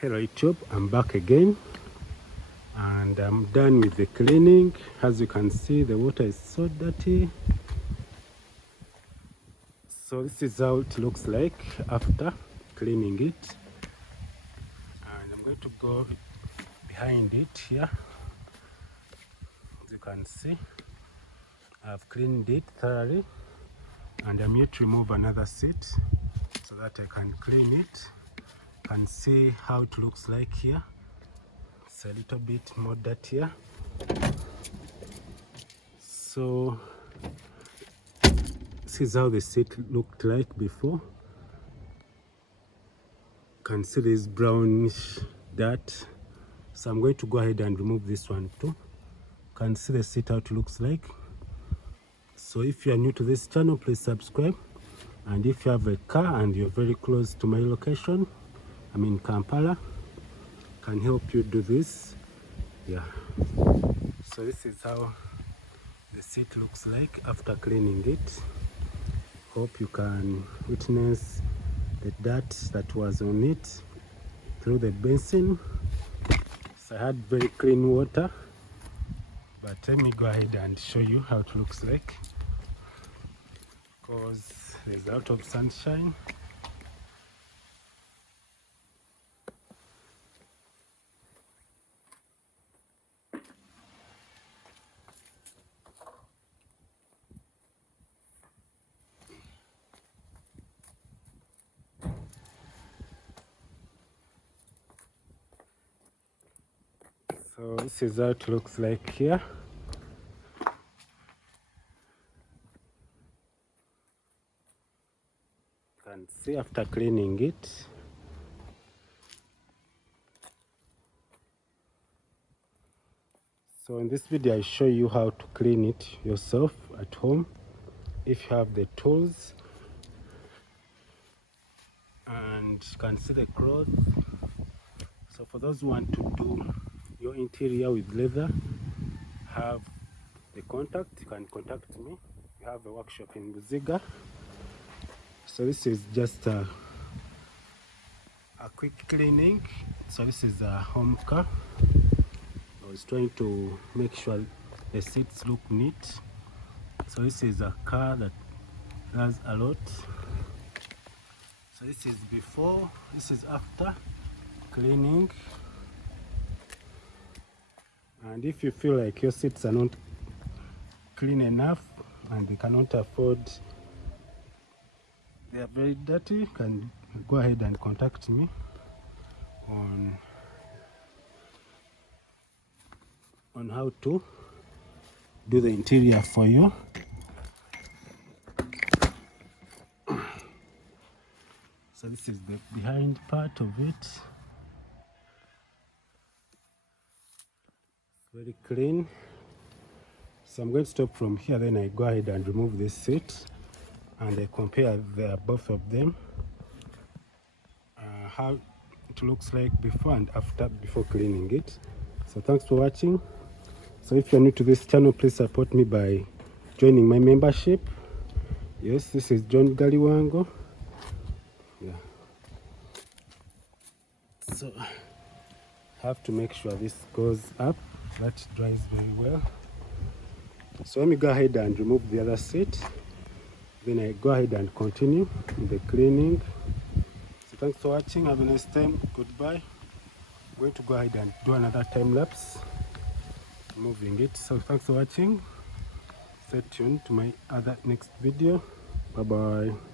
Hello YouTube, I'm back again and I'm done with the cleaning. As you can see, the water is so dirty. So this is how it looks like after cleaning it, and I'm going to go behind it here. As you can see, I've cleaned it thoroughly and I'm yet to remove another seat so that I can clean it and see how it looks like here. It's a little bit more dirtier. So this is how the seat looked like before. You can see this brownish dirt. So I'm going to go ahead and remove this one too. You can see the seat how it looks like. So if you are new to this channel, please subscribe. And if you have a car and you're very close to my location, I'm in Kampala, can help you do this. Yeah. So this is how the seat looks like after cleaning it. Hope you can witness the dirt that was on it through the basin. So I had very clean water, but let me go ahead and show you how it looks like, because there's a lot of sunshine. So this is how it looks like here. You can see after cleaning it. So in this video I show you how to clean it yourself at home if you have the tools. And you can see the cloth. So for those who want to do your interior with leather, have the contact, you can contact me. We have a workshop in Buziga. So this is just a quick cleaning. So this is a home car. I was trying to make sure the seats look neat. So this is a car that does a lot. So this is before, this is after cleaning. And if you feel like your seats are not clean enough and they cannot afford, they are very dirty, you can go ahead and contact me on how to do the interior for you. So this is the behind part of it. Very clean. So I'm going to stop from here, then I go ahead and remove this seat and I compare both of them, how it looks like before and after, before cleaning it. So thanks for watching. So if you're new to this channel, please support me by joining my membership. Yes, this is John Galiwango. Yeah. So I have to make sure this goes up, that dries very well. So let me go ahead and remove the other seat. Then I go ahead and continue with the cleaning. So thanks for watching. Have a nice time. Goodbye. I'm going to go ahead and do another time lapse moving it. So thanks for watching. Stay tuned to my next video. Bye bye.